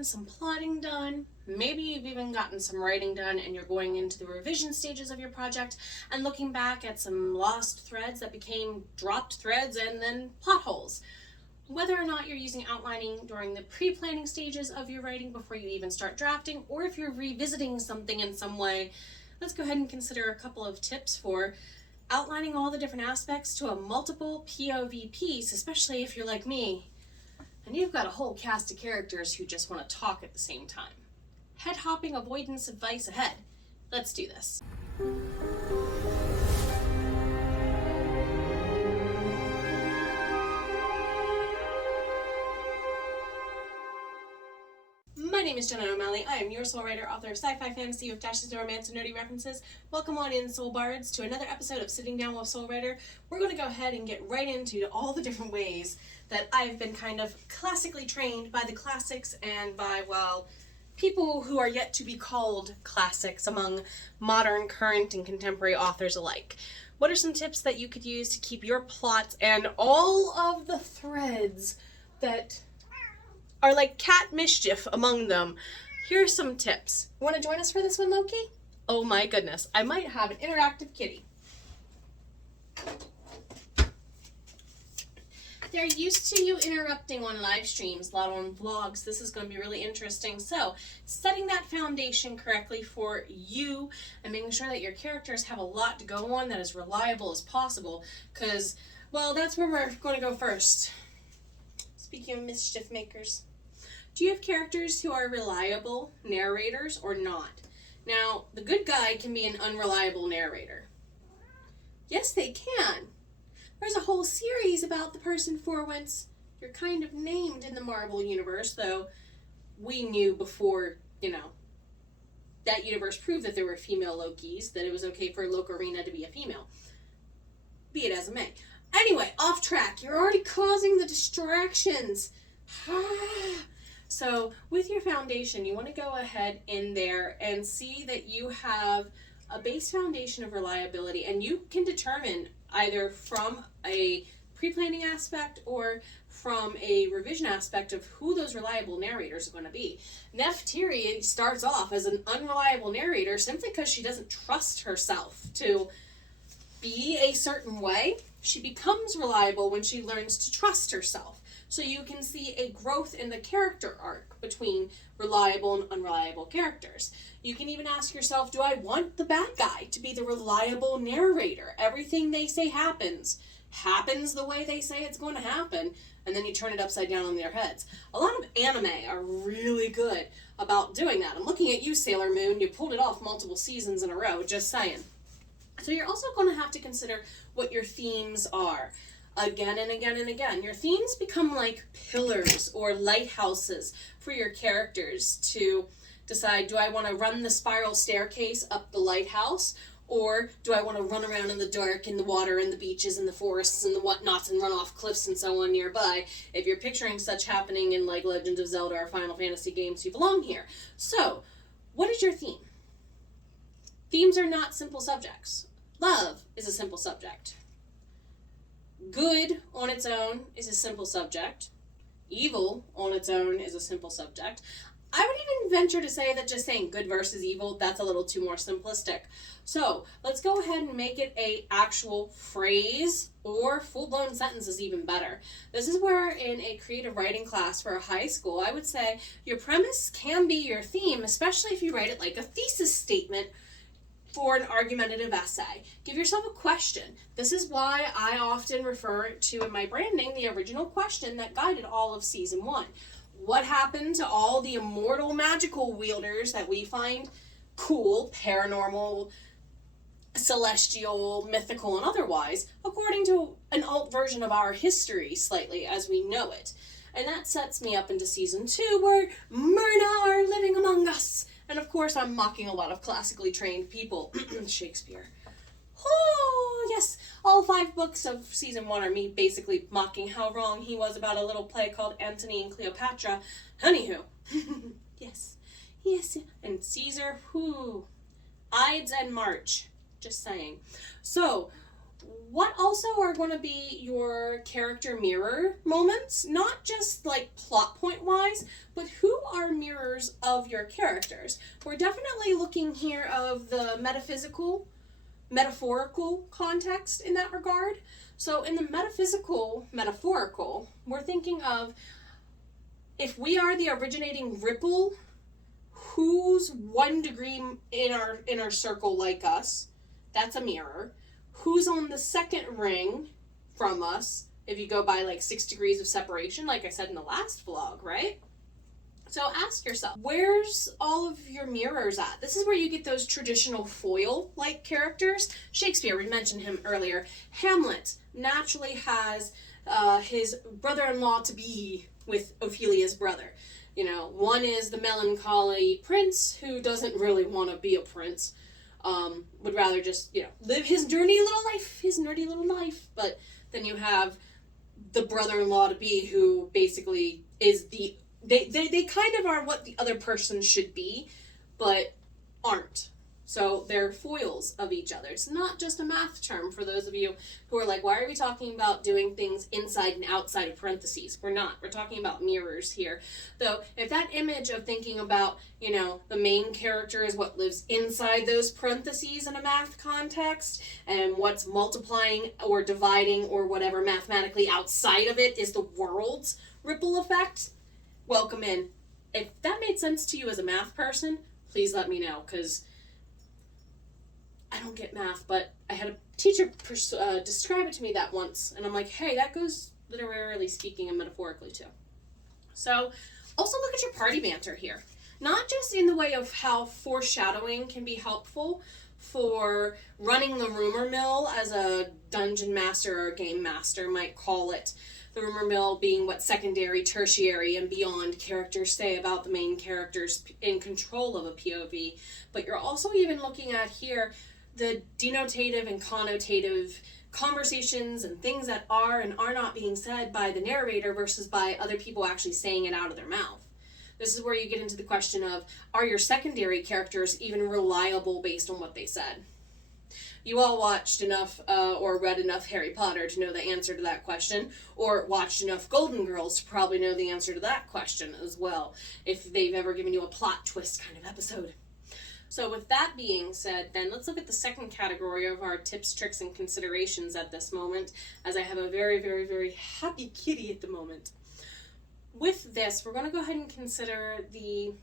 gotten some plotting done, maybe you've even gotten some writing done, and you're going into the revision stages of your project and looking back at some lost threads that became dropped threads and then plot holes. Whether or not you're using outlining during the pre-planning stages of your writing before you even start drafting, or if you're revisiting something in some way, let's go ahead and consider a couple of tips for outlining all the different aspects to a multiple POV piece, especially if you're like me and you've got a whole cast of characters who just want to talk at the same time. Head hopping avoidance advice ahead. Let's do this. My name is Jenna O'Malley. I am your soul writer, author of sci-fi fantasy with dashes of romance and nerdy references. Welcome on in, soul bards, to another episode of Sitting Down with Soul Writer. We're going to go ahead and get right into all the different ways that I've been kind of classically trained by the classics and by, well, people who are yet to be called classics among modern, current, and contemporary authors alike. What are some tips that you could use to keep your plots and all of the threads that are like cat mischief among them? Here are some tips. Want to join us for this one, Loki? Oh my goodness, I might have an interactive kitty. They're used to you interrupting on live streams, a lot on vlogs. This is going to be really interesting. So, setting that foundation correctly for you and making sure that your characters have a lot to go on that is reliable as possible, because, well, that's where we're going to go first. Speaking of mischief makers, do you have characters who are reliable narrators or not? Now, the good guy can be an unreliable narrator. Yes, they can. There's a whole series about the person for whence you're kind of named in the Marvel universe, though we knew before, that universe proved that there were female Lokis, that it was okay for Lokarina to be a female. Be it as it may. Anyway, off track. You're already causing the distractions. So with your foundation, you want to go ahead in there and see that you have a base foundation of reliability, and you can determine either from a pre-planning aspect or from a revision aspect of who those reliable narrators are going to be. Nefertiti starts off as an unreliable narrator simply because she doesn't trust herself to be a certain way. She becomes reliable when she learns to trust herself. So you can see a growth in the character arc between reliable and unreliable characters. You can even ask yourself, do I want the bad guy to be the reliable narrator? Everything they say happens the way they say it's going to happen, and then you turn it upside down on their heads. A lot of anime are really good about doing that. I'm looking at you, Sailor Moon. You pulled it off multiple seasons in a row, just saying. So you're also going to have to consider what your themes are. Again and again and again. Your themes become like pillars or lighthouses for your characters to decide, do I want to run the spiral staircase up the lighthouse, or do I want to run around in the dark in the water and the beaches and the forests and the whatnots and run off cliffs and so on nearby? If you're picturing such happening in like Legend of Zelda or Final Fantasy games, you belong here. So, what is your theme? Themes are not simple subjects. Love is a simple subject. Good on its own is a simple subject. Evil on its own is a simple subject. I would even venture to say that just saying good versus evil, that's a little too more simplistic. So let's go ahead and make it a actual phrase, or full-blown sentence is even better. This is where in a creative writing class for a high school, I would say your premise can be your theme, especially if you write it like a thesis statement for an argumentative essay. Give yourself a question. This is why I often refer to in my branding the original question that guided all of season 1. What happened to all the immortal magical wielders that we find cool, paranormal, celestial, mythical, and otherwise, according to an alt version of our history slightly as we know it? And that sets me up into season 2 where Merna are living among us. And of course, I'm mocking a lot of classically trained people. Shakespeare. Oh, yes. All 5 books of season 1 are me basically mocking how wrong he was about a little play called Antony and Cleopatra. Anywho. Yes. Yes. And Caesar, Ides and March. Just saying. So, What also are going to be your character mirror moments? Not just like plot point wise, but who are mirrors of your characters? We're definitely looking here of the metaphorical context in that regard. So in the metaphorical, we're thinking of if we are the originating ripple, who's 1 degree in our circle like us? That's a mirror. Who's on the second ring from us, if you go by like 6 degrees of separation, like I said in the last vlog, right? So ask yourself, where's all of your mirrors at? This is where you get those traditional foil-like characters. Shakespeare, we mentioned him earlier. Hamlet naturally has his brother-in-law to be with Ophelia's brother. You know, one is the melancholy prince who doesn't really want to be a prince. Would rather just, you know, live his nerdy little life. But then you have the brother-in-law to be who basically is they kind of are what the other person should be, but aren't. So they're foils of each other. It's not just a math term for those of you who are like, why are we talking about doing things inside and outside of parentheses? We're not. We're talking about mirrors here. Though, if that image of thinking about, you know, the main character is what lives inside those parentheses in a math context, and what's multiplying or dividing or whatever mathematically outside of it is the world's ripple effect, welcome in. If that made sense to you as a math person, please let me know, because I don't get math, but I had a teacher describe it to me that once, and I'm like, hey, that goes literally speaking and metaphorically too. So also look at your party banter here. Not just in the way of how foreshadowing can be helpful for running the rumor mill, as a dungeon master or game master might call it. The rumor mill being what secondary, tertiary, and beyond characters say about the main characters in control of a POV. But you're also even looking at here the denotative and connotative conversations and things that are and are not being said by the narrator versus by other people actually saying it out of their mouth. This is where you get into the question of, are your secondary characters even reliable based on what they said? You all watched enough or read enough Harry Potter to know the answer to that question, or watched enough Golden Girls to probably know the answer to that question as well, if they've ever given you a plot twist kind of episode. So with that being said, then let's look at the second category of our tips, tricks, and considerations at this moment, as I have a very, very, very happy kitty at the moment. With this, we're going to go ahead and consider the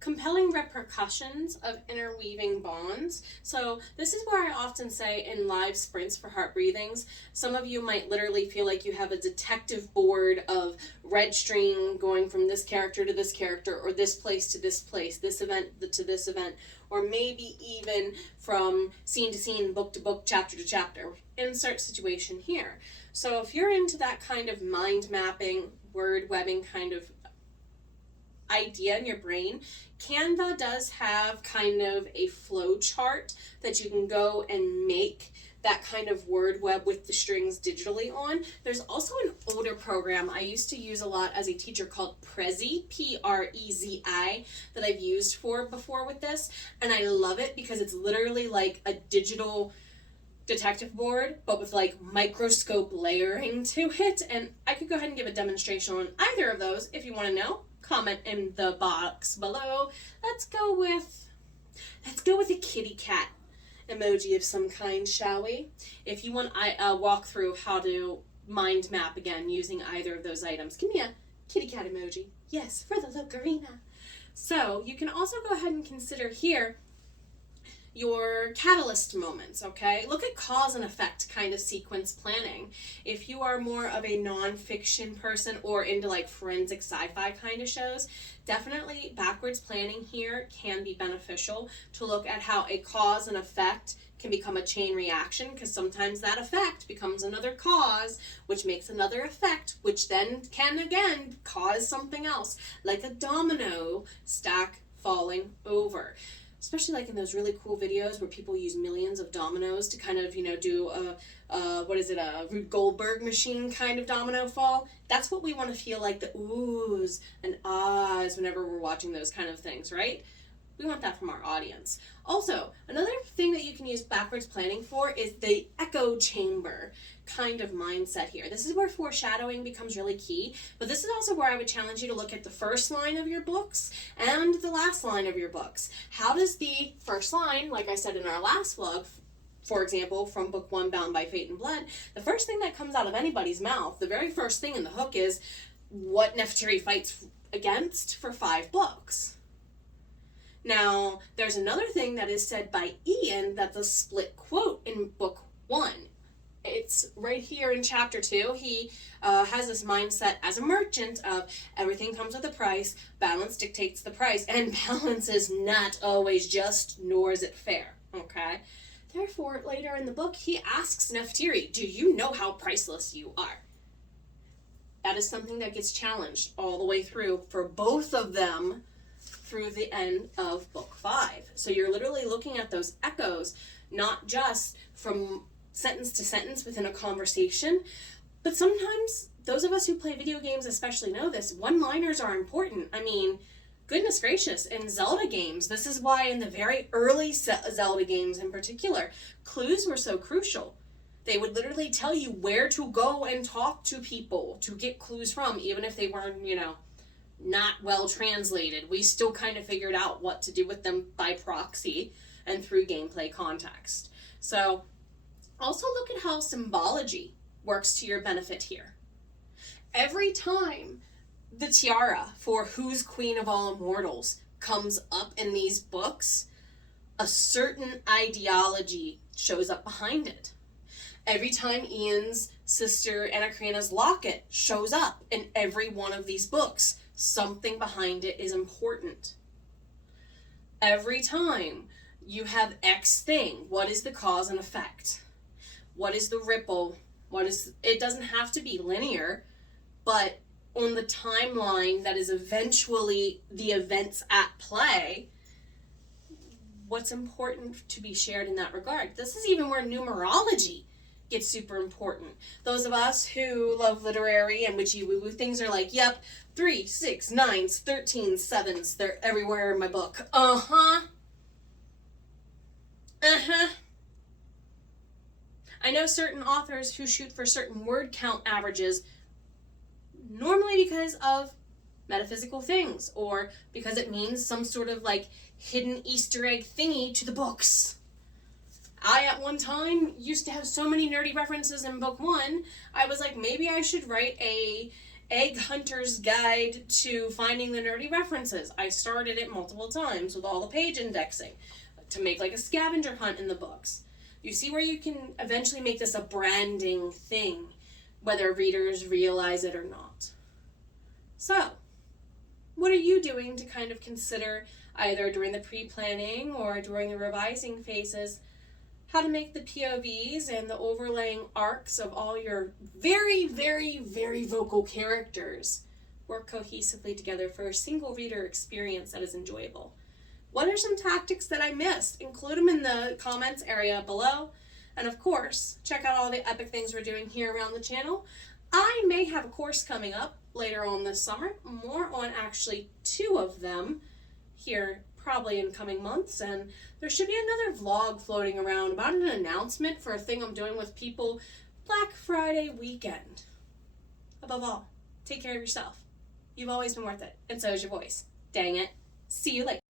compelling repercussions of interweaving bonds. So this is where I often say in live sprints for heart breathings, some of you might literally feel like you have a detective board of red string going from this character to this character, or this place to this place, this event to this event, or maybe even from scene to scene, book to book, chapter to chapter. Insert situation here. So if you're into that kind of mind mapping, word webbing kind of idea in your brain, Canva does have kind of a flow chart that you can go and make that kind of word web with the strings digitally on. There's also an older program I used to use a lot as a teacher called Prezi, Prezi, that I've used before with this, and I love it because it's literally like a digital detective board, but with like microscope layering to it. And I could go ahead and give a demonstration on either of those if you want to know. Comment in the box below. Let's go with a kitty cat emoji of some kind, shall we? If you want, I walk through how to mind map again using either of those items. Give me a kitty cat emoji. Yes, for the Locarina. So you can also go ahead and consider here your catalyst moments, okay? Look at cause and effect kind of sequence planning. If you are more of a non-fiction person or into like forensic sci-fi kind of shows, definitely backwards planning here can be beneficial to look at how a cause and effect can become a chain reaction, because sometimes that effect becomes another cause, which makes another effect, which then can again cause something else, like a domino stack falling over. Especially like in those really cool videos where people use millions of dominoes to kind of, you know, do a Rube Goldberg machine kind of domino fall. That's what we want to feel like, the oohs and ahs whenever we're watching those kind of things, right? We want that from our audience. Also, another thing that you can use backwards planning for is the echo chamber kind of mindset here. This is where foreshadowing becomes really key, but this is also where I would challenge you to look at the first line of your books and the last line of your books. How does the first line, like I said in our last vlog, for example, from book 1, Bound by Fate and Blood, the first thing that comes out of anybody's mouth, the very first thing in the hook is what Nefertiti fights against for 5 books. Now, there's another thing that is said by Ian that's a split quote in book 1. It's right here in chapter 2. He has this mindset as a merchant of everything comes with a price, balance dictates the price, and balance is not always just, nor is it fair, okay? Therefore, later in the book, he asks Nefertiti, do you know how priceless you are? That is something that gets challenged all the way through for both of them through the end of book 5. So you're literally looking at those echoes, not just from sentence to sentence within a conversation, but sometimes those of us who play video games especially know this, one-liners are important. I mean, goodness gracious, in Zelda games, this is why in the very early Zelda games in particular, clues were so crucial. They would literally tell you where to go and talk to people to get clues from, even if they weren't, not well translated. We still kind of figured out what to do with them by proxy and through gameplay context. So also look at how symbology works to your benefit here. Every time the tiara for Who's Queen of All Immortals comes up in these books, a certain ideology shows up behind it. Every time Ian's sister Anacrina's locket shows up in every one of these books, something behind it is important. Every time you have X thing, what is the cause and effect? What is the ripple? It doesn't have to be linear, but on the timeline that is eventually the events at play, what's important to be shared in that regard? This is even where numerology gets super important. Those of us who love literary and witchy woo-woo things are like, yep, 3, 6, 9s, 13, 7s, they're everywhere in my book. I know certain authors who shoot for certain word count averages, normally because of metaphysical things, or because it means some sort of like hidden Easter egg thingy to the books. I, at one time, used to have so many nerdy references in book 1, I was like, maybe I should write a egg hunter's guide to finding the nerdy references. I started it multiple times with all the page indexing to make like a scavenger hunt in the books. You see where you can eventually make this a branding thing, whether readers realize it or not. So, what are you doing to kind of consider, either during the pre-planning or during the revising phases, how to make the POVs and the overlaying arcs of all your very, very, very vocal characters work cohesively together for a single reader experience that is enjoyable? What are some tactics that I missed? Include them in the comments area below. And of course, check out all the epic things we're doing here around the channel. I may have a course coming up later on this summer, more on actually 2 of them here probably in coming months, and there should be another vlog floating around about an announcement for a thing I'm doing with people Black Friday weekend. Above all, take care of yourself. You've always been worth it, and so is your voice. Dang it. See you later.